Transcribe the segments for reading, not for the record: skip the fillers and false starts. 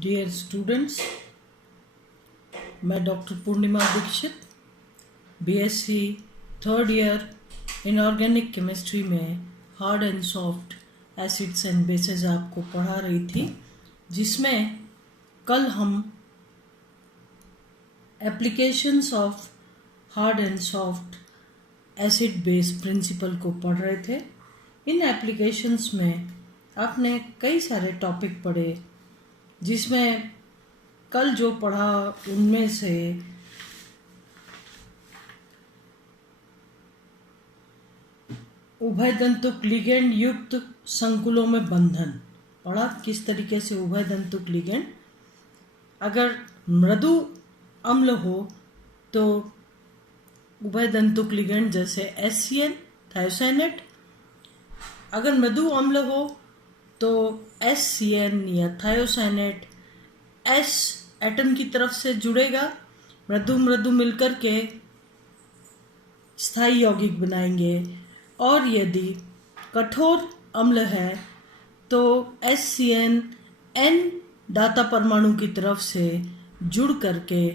Dear students, मैं doctor Purnima Dixit BSc third year inorganic chemistry में hard and soft acids and bases आपको पढ़ा रही थी, जिसमें कल हम applications of hard and soft acid base principle को पढ़ रहे थे। इन एप्लीकेशंस में आपने कई सारे टॉपिक पढ़े, जिसमें कल जो पढ़ा उनमें से उभयदंतुक लिगेंड युक्त संकुलों में बंधन पढ़ा। किस तरीके से उभयदंतुक लिगेंड, अगर मृदु अम्ल हो तो उभयदंतुक लिगेंड जैसे HCl थायोसाइनेट, अगर मृदु अम्ल हो तो HCN या थायोसाइनेट S एटम की तरफ से जुड़ेगा, मृदु मृदु मिलकर के स्थायी यौगिक बनाएंगे। और यदि कठोर अम्ल है तो HCN N दाता परमाणु की तरफ से जुड़ करके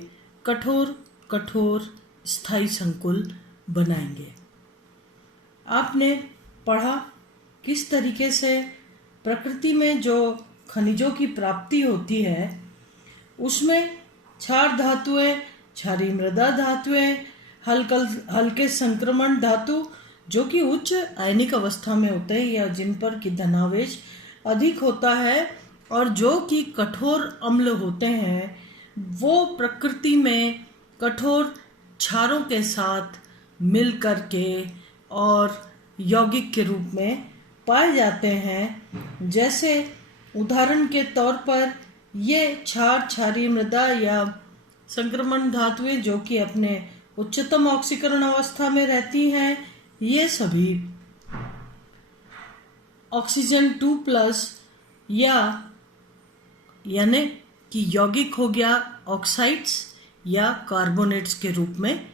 कठोर कठोर स्थायी संकुल बनाएंगे। आपने पढ़ा किस तरीके से प्रकृति में जो खनिजों की प्राप्ति होती है उसमें क्षार धातुएं, क्षारीय मृदा धातुएं, हल्के संक्रमण धातु जो कि उच्च आयनिक अवस्था में होते हैं या जिन पर कि धनावेश अधिक होता है और जो कि कठोर अम्ल होते हैं, वो प्रकृति में कठोर क्षारों के साथ मिल करके और यौगिक के रूप में पाए जाते हैं। जैसे उदाहरण के तौर पर ये क्षार, क्षारीय मृदा या संक्रमण धातुएं जो कि अपने उच्चतम ऑक्सीकरण अवस्था में रहती हैं, ये सभी ऑक्सीजन 2+ या यानी कि यौगिक हो गया ऑक्साइड्स या कार्बोनेट्स के रूप में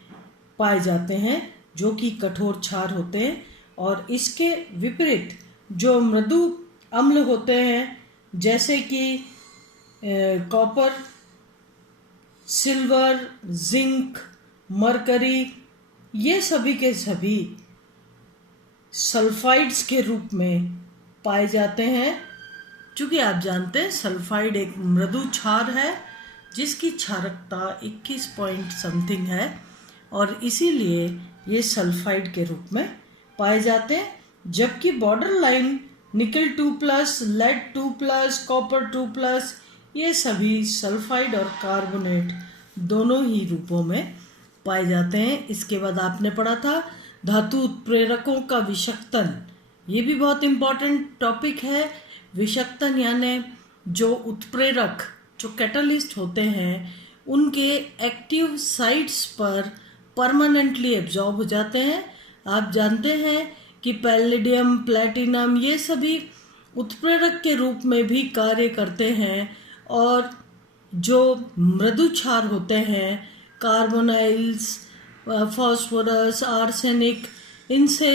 पाए जाते हैं, जो कि कठोर क्षार होते हैं। और इसके विपरीत जो मृदु अम्ल होते हैं जैसे कि कॉपर, सिल्वर, जिंक, मरकरी, ये सभी के सभी सल्फाइड्स के रूप में पाए जाते हैं। चूँकि आप जानते हैं सल्फाइड एक मृदु क्षार है जिसकी क्षारकता 21 पॉइंट समथिंग है और इसीलिए ये सल्फाइड के रूप में पाए जाते हैं। जबकि बॉर्डर लाइन निकल 2+, लेड 2+, कॉपर 2+, ये सभी सल्फाइड और कार्बोनेट दोनों ही रूपों में पाए जाते हैं। इसके बाद आपने पढ़ा था धातु उत्प्रेरकों का विषक्तन। ये भी बहुत इम्पॉर्टेंट टॉपिक है। विषक्तन यानी जो उत्प्रेरक, जो कैटलिस्ट होते हैं, उनके एक्टिव साइट्स पर परमानेंटली एब्जॉर्ब हो जाते हैं। आप जानते हैं कि पैलेडियम, प्लैटिनम ये सभी उत्प्रेरक के रूप में भी कार्य करते हैं और जो मृदु क्षार होते हैं, कार्बोनाइल्स, फास्फोरस, आर्सेनिक, इनसे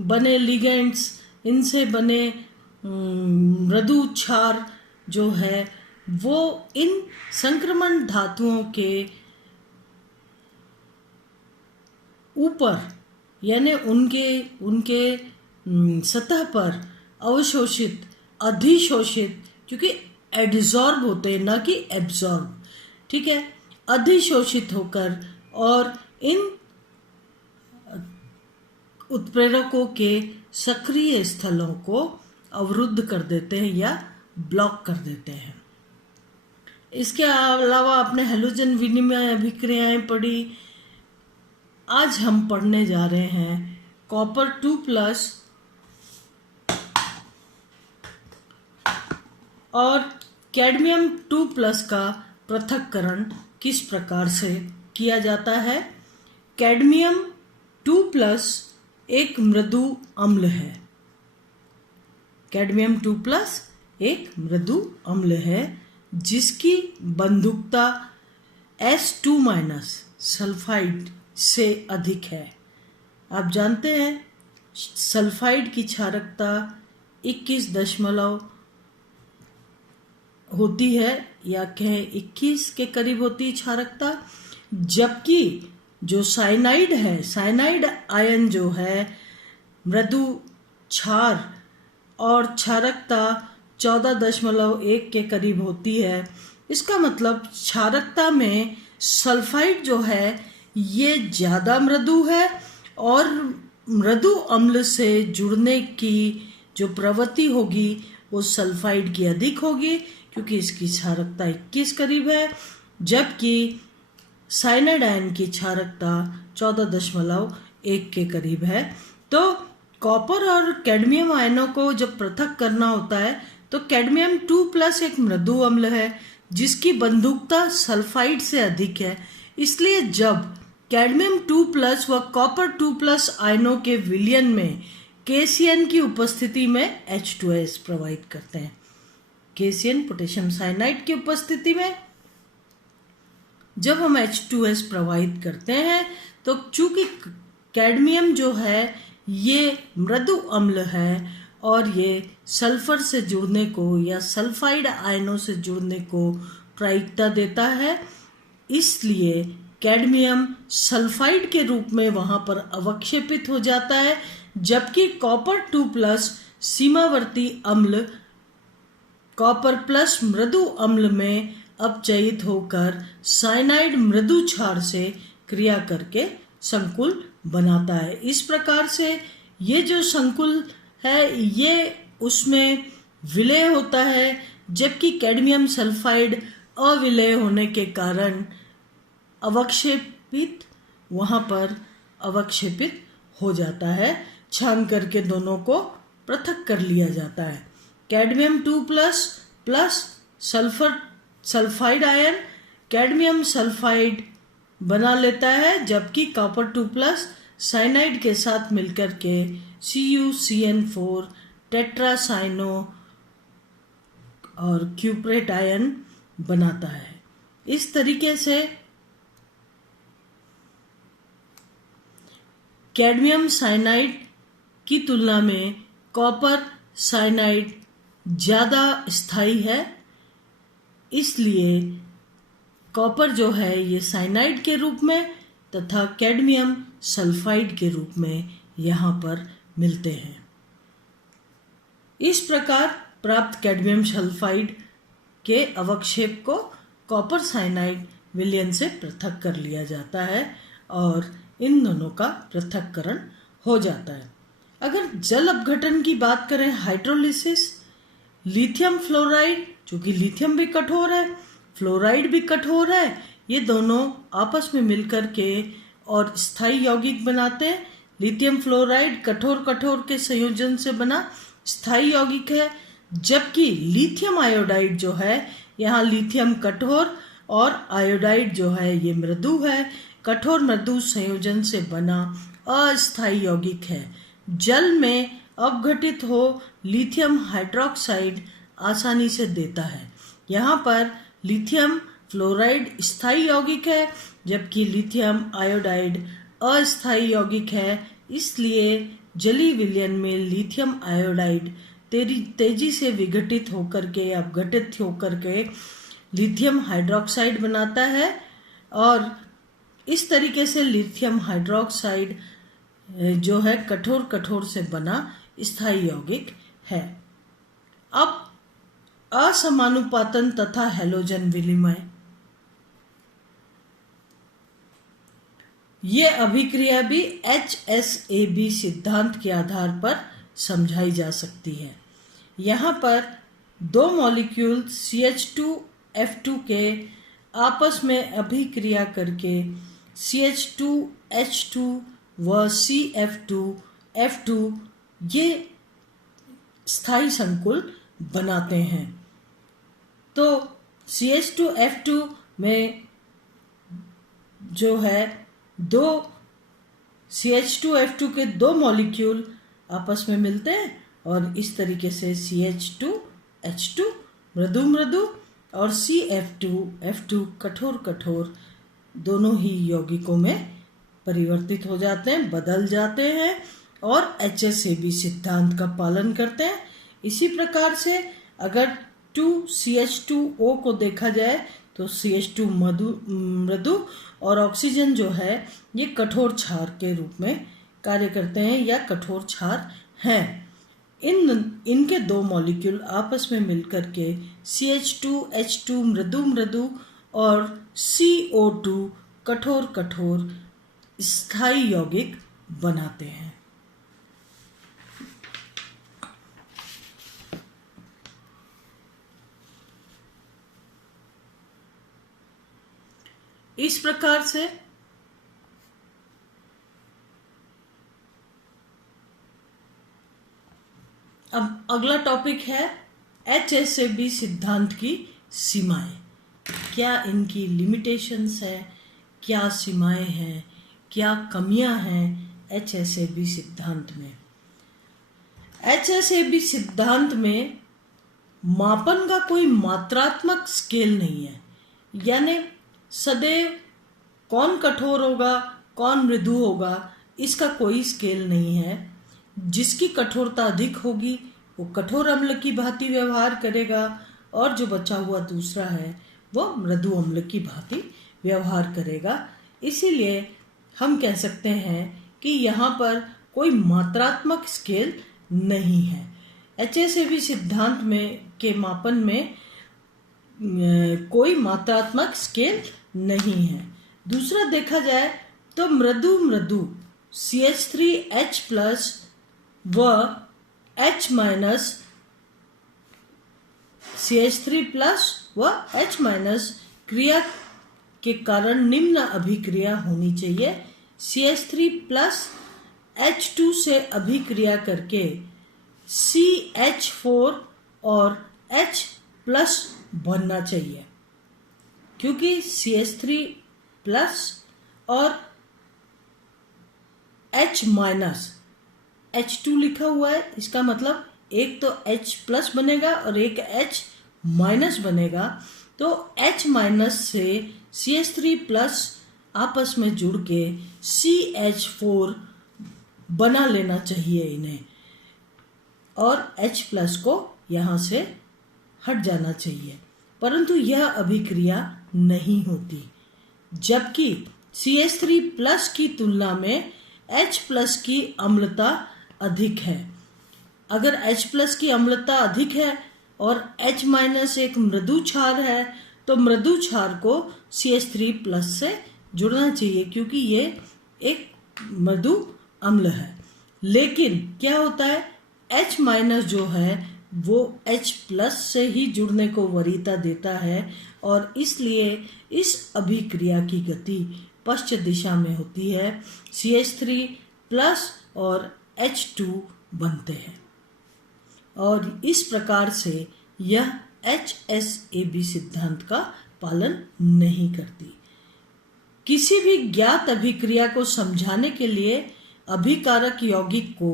बने लिगेंड्स, इनसे बने मृदु क्षार जो है वो इन संक्रमण धातुओं के ऊपर यानी उनके सतह पर अवशोषित, अधिशोषित, क्योंकि एड्सॉर्ब होते हैं ना कि एब्जॉर्ब, ठीक है, अधिशोषित होकर और इन उत्प्रेरकों के सक्रिय स्थलों को अवरुद्ध कर देते हैं या ब्लॉक कर देते हैं। इसके अलावा आपने हैलोजन विनिमय अभिक्रियाएं पढ़ी। आज हम पढ़ने जा रहे हैं कॉपर 2+ और कैडमियम 2+ का पृथक्करण किस प्रकार से किया जाता है। कैडमियम 2+ एक मृदु अम्ल है। कैडमियम 2+ एक मृदु अम्ल है जिसकी बंधुकता S2- सल्फाइड से अधिक है। आप जानते हैं सल्फाइड की क्षारकता 21 होती है या कहें 21 के करीब होती है क्षारकता, जबकि जो साइनाइड है, साइनाइड आयन जो है मृदु क्षार और क्षारकता 14.1 के करीब होती है। इसका मतलब क्षारकता में सल्फाइड जो है ये ज़्यादा मृदु है और मृदु अम्ल से जुड़ने की जो प्रवृत्ति होगी वो सल्फाइड की अधिक होगी, क्योंकि इसकी क्षारकता 21 करीब है, जबकि साइनाइड आयन की क्षारकता 14.1 के करीब है। तो कॉपर और कैडमियम आयनों को जब पृथक करना होता है तो कैडमियम 2+ एक मृदु अम्ल है जिसकी बंधुकता सल्फाइड से अधिक है। इसलिए जब कैडमियम 2+ व कॉपर 2+ आयनों के विलयन में KCN की उपस्थिति में H2S प्रवाहित करते हैं। KCN पोटेशियम साइनाइड की उपस्थिति में जब हम H2S प्रवाहित करते हैं तो चूंकि कैडमियम जो है ये मृदु अम्ल है और ये सल्फर से जुड़ने को या सल्फाइड आयनों से जुड़ने को प्रायिकता देता है, इसलिए कैडमियम सल्फाइड के रूप में वहां पर अवक्षेपित हो जाता है, जबकि कॉपर 2+ सीमावर्ती अम्ल कॉपर प्लस मृदु अम्ल में अपचयित होकर साइनाइड मृदु क्षार से क्रिया करके संकुल बनाता है। इस प्रकार से ये जो संकुल है ये उसमें विलय होता है, जबकि कैडमियम सल्फाइड अविलय होने के कारण अवक्षेपित वहां पर अवक्षेपित हो जाता है। छान करके दोनों को पृथक कर लिया जाता है। Cadmium 2+ plus sulphide ion cadmium sulphide बना लेता है, जबकि कॉपर 2+ साइनाइड के साथ मिलकर के CuCN4 टेट्रासाइनो और क्यूप्रेट आयन बनाता है। इस तरीके से कैडमियम साइनाइड की तुलना में कॉपर साइनाइड ज़्यादा स्थायी है, इसलिए कॉपर जो है ये साइनाइड के रूप में तथा कैडमियम सल्फाइड के रूप में यहाँ पर मिलते हैं। इस प्रकार प्राप्त कैडमियम सल्फाइड के अवक्षेप को कॉपर साइनाइड विलयन से पृथक कर लिया जाता है और इन दोनों का पृथक्करण हो जाता है। अगर जल अपघटन की बात करें, हाइड्रोलिसिस, लिथियम फ्लोराइड, चूंकि लिथियम भी कठोर है फ्लोराइड भी कठोर है, ये दोनों आपस में मिलकर के और स्थायी यौगिक बनाते हैं। लिथियम फ्लोराइड कठोर के संयोजन से बना स्थायी यौगिक है, जबकि लिथियम आयोडाइड जो है यहाँ लिथियम कठोर और आयोडाइड जो है ये मृदु है, कठोर मृदु संयोजन से बना अस्थायी यौगिक है। जल में अपघटित हो लिथियम हाइड्रोक्साइड आसानी से देता है। यहाँ पर लिथियम फ्लोराइड स्थायी यौगिक है, जबकि लिथियम आयोडाइड अस्थायी यौगिक है। इसलिए जलीय विलयन में लिथियम आयोडाइड तेजी से विघटित होकर के अपघटित होकर के लिथियम हाइड्रोक्साइड बनाता है और इस तरीके से लिथियम हाइड्रोक्साइड जो है कठोर से बना स्थायी यौगिक है। अब असमानुपातन तथा हैलोजन विनिमय, ये अभिक्रिया भी HSAB सिद्धांत के आधार पर समझाई जा सकती है। यहाँ पर दो मॉलिक्यूल CH2F2 के आपस में अभिक्रिया करके CH2H2 व CF2F2 ये स्थायी संकुल बनाते हैं। तो CH2F2 में जो है दो CH2F2 के दो मॉलिक्यूल आपस में मिलते हैं और इस तरीके से CH2H2 मृदु और CF2F2 कठोर दोनों ही यौगिकों में परिवर्तित हो जाते हैं, बदल जाते हैं और HSAB सिद्धांत का पालन करते हैं। इसी प्रकार से अगर CH2O को देखा जाए तो CH2 मृदु और ऑक्सीजन जो है ये कठोर क्षार के रूप में कार्य करते हैं या कठोर क्षार हैं। इनके दो मॉलिक्यूल आपस में मिलकर के CH2H2 मृदु मृदु और CO2 कठोर कठोर स्थायी यौगिक बनाते हैं। इस प्रकार से अब अगला टॉपिक है HSAB सिद्धांत की सीमाएं। क्या इनकी लिमिटेशंस है, क्या सीमाएं हैं, क्या कमियां हैं HSAB सिद्धांत में। HSAB सिद्धांत में मापन का कोई मात्रात्मक स्केल नहीं है, यानी सदैव कौन कठोर होगा कौन मृदु होगा इसका कोई स्केल नहीं है। जिसकी कठोरता अधिक होगी वो कठोर अम्ल की भांति व्यवहार करेगा और जो बचा हुआ दूसरा है वो मृदु अम्ल की भांति व्यवहार करेगा। इसीलिए हम कह सकते हैं कि यहाँ पर कोई मात्रात्मक स्केल नहीं है। HSAB सिद्धांत में के मापन में कोई मात्रात्मक स्केल नहीं है। दूसरा देखा जाए तो मृदु मृदु CH3H प्लस व H माइनस CH3 प्लस व H माइनस क्रिया के कारण निम्न अभिक्रिया होनी चाहिए। CH3 प्लस H2 से अभिक्रिया करके CH4 और H प्लस बनना चाहिए, क्योंकि CH3 प्लस और H माइनस H2 लिखा हुआ है, इसका मतलब एक तो H प्लस बनेगा और एक H माइनस बनेगा। तो H माइनस से CH3 प्लस आपस में जुड़ के CH4 बना लेना चाहिए इन्हें, और H प्लस को यहाँ से हट जाना चाहिए, परंतु यह अभिक्रिया नहीं होती। जबकि CH3 प्लस की तुलना में H प्लस की अम्लता अधिक है। अगर H प्लस की अम्लता अधिक है और H माइनस एक मृदु क्षार है तो मृदु क्षार को CH3 प्लस से जुड़ना चाहिए, क्योंकि ये एक मृदु अम्ल है। लेकिन क्या होता है, H माइनस जो है वो H प्लस से ही जुड़ने को वरीयता देता है और इसलिए इस अभिक्रिया की गति पश्च दिशा में होती है। CH3 प्लस और H2 बनते हैं और इस प्रकार से यह HSAB सिद्धांत का पालन नहीं करती। किसी भी ज्ञात अभिक्रिया को समझाने के लिए अभिकारक यौगिक को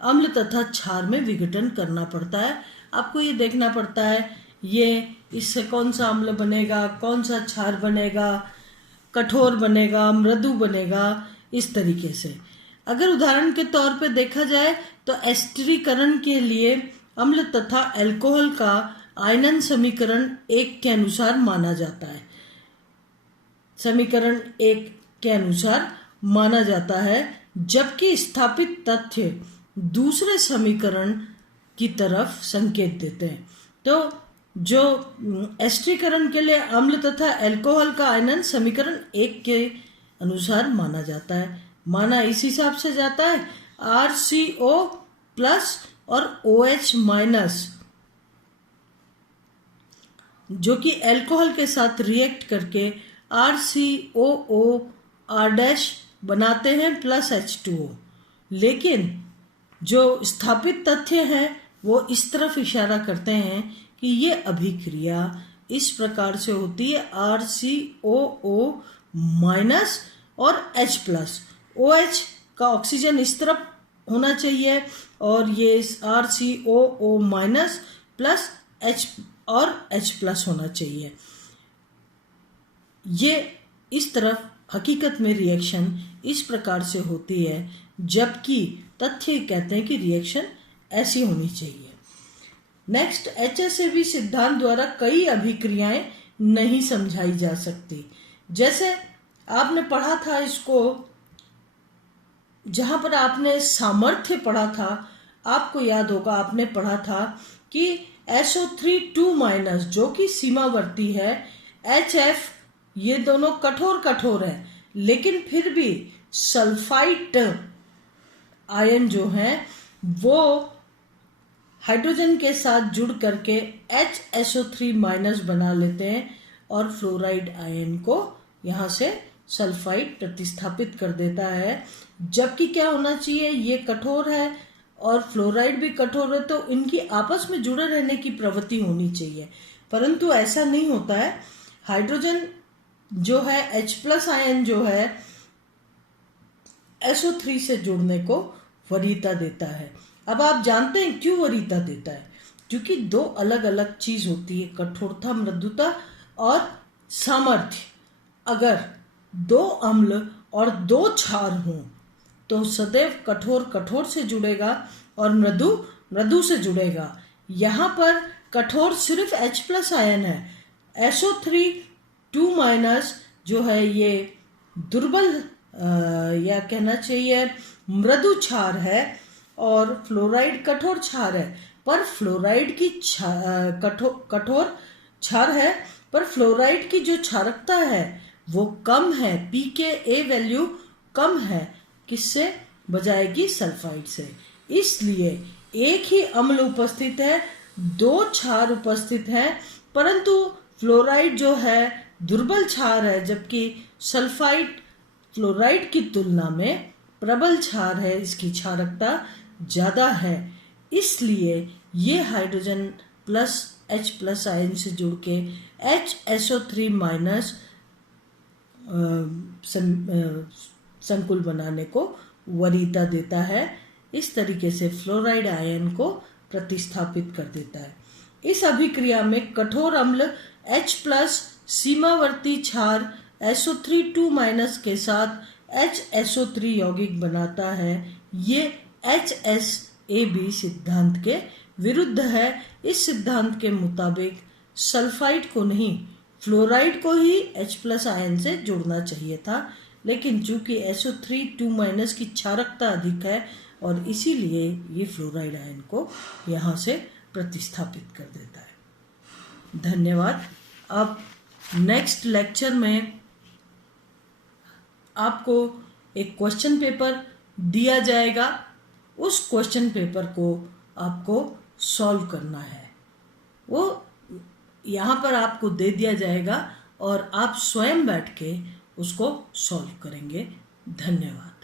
अम्ल तथा क्षार में विघटन करना पड़ता है। आपको ये देखना पड़ता है ये इससे कौन सा अम्ल बनेगा, कौन सा क्षार बनेगा, कठोर बनेगा, मृदु बनेगा, इस तरीके से। अगर उदाहरण के तौर पे देखा जाए तो एस्टरीकरण के लिए अम्ल तथा अल्कोहल का आयनन समीकरण 1 के अनुसार माना जाता है। समीकरण 1 के अनुसार माना जाता है, जबकि स्थापित तथ्य दूसरे समीकरण की तरफ संकेत देते हैं। तो जो एस्टरीकरण के लिए अम्ल तथा अल्कोहल का आयनन समीकरण 1 के अनुसार माना जाता है, माना इस हिसाब से जाता है RCO प्लस और OH माइनस, जो कि अल्कोहल के साथ रिएक्ट करके RCOOR' बनाते हैं प्लस H2O। लेकिन जो स्थापित तथ्य हैं वो इस तरफ इशारा करते हैं कि ये अभिक्रिया इस प्रकार से होती है RCOO माइनस और H प्लस। OH का ऑक्सीजन इस तरफ होना चाहिए और ये RCOO माइनस प्लस H और H प्लस होना चाहिए। ये इस तरफ हकीकत में रिएक्शन इस प्रकार से होती है, जबकि तथ्य कहते हैं कि रिएक्शन ऐसी होनी चाहिए। नेक्स्ट, HSAB सिद्धांत द्वारा कई अभिक्रियाएं नहीं समझाई जा सकती। जैसे आपने पढ़ा था इसको, जहां पर आपने सामर्थ्य पढ़ा था, आपको याद होगा आपने पढ़ा था कि SO3 2- जो कि सीमावर्ती है, HF, ये दोनों कठोर कठोर है, लेकिन फिर भी सल्फाइड आयन जो है वो हाइड्रोजन के साथ जुड़ करके HSO3- बना लेते हैं और फ्लोराइड आयन को यहाँ से सल्फाइड प्रतिस्थापित कर देता है। जबकि क्या होना चाहिए, ये कठोर है और फ्लोराइड भी कठोर है, तो इनकी आपस में जुड़े रहने की प्रवृत्ति होनी चाहिए, परंतु ऐसा नहीं होता है। हाइड्रोजन जो है H+ आयन जो है SO3 से जुड़ने को वरीयता देता है। अब आप जानते हैं क्यों वरीयता देता है, क्योंकि दो अलग अलग चीज होती है, कठोरता, मृदुता और सामर्थ्य। अगर दो अम्ल और दो क्षार हों तो सदैव कठोर कठोर से जुड़ेगा और मृदु मृदु से जुड़ेगा। यहाँ पर कठोर सिर्फ H+ आयन है, SO3 2- जो है ये दुर्बल या कहना चाहिए मृदु क्षार है और फ्लोराइड कठोर क्षार है। पर फ्लोराइड की कठोर क्षार है, पर फ्लोराइड की जो क्षारकता है वो कम है, pKa वैल्यू कम है, किससे बजाय कि सल्फाइड से। इसलिए एक ही अम्ल उपस्थित है, दो क्षार उपस्थित है, परंतु फ्लोराइड जो है दुर्बल क्षार है, जबकि सल्फाइड फ्लोराइड की तुलना में प्रबल क्षार है, इसकी क्षारकता ज्यादा है। इसलिए ये हाइड्रोजन प्लस H+ आयन से जुड़ के HSO3- संकुल बनाने को वरीयता देता है। इस तरीके से फ्लोराइड आयन को प्रतिस्थापित कर देता है। इस अभिक्रिया में कठोर अम्ल H+ सीमावर्ती क्षार SO3 2- के साथ HSO3 यौगिक बनाता है। ये HSAB सिद्धांत के विरुद्ध है। इस सिद्धांत के मुताबिक सल्फाइड को नहीं, फ्लोराइड को ही H+ आयन से जोड़ना चाहिए था, लेकिन चूंकि SO3 2- की क्षारकता अधिक है और इसीलिए ये फ्लोराइड आयन को यहाँ से प्रतिस्थापित कर देता है। धन्यवाद। अब नेक्स्ट लेक्चर में आपको एक क्वेश्चन पेपर दिया जाएगा, उस क्वेश्चन पेपर को आपको सॉल्व करना है। वो यहाँ पर आपको दे दिया जाएगा और आप स्वयं बैठ के उसको सॉल्व करेंगे। धन्यवाद।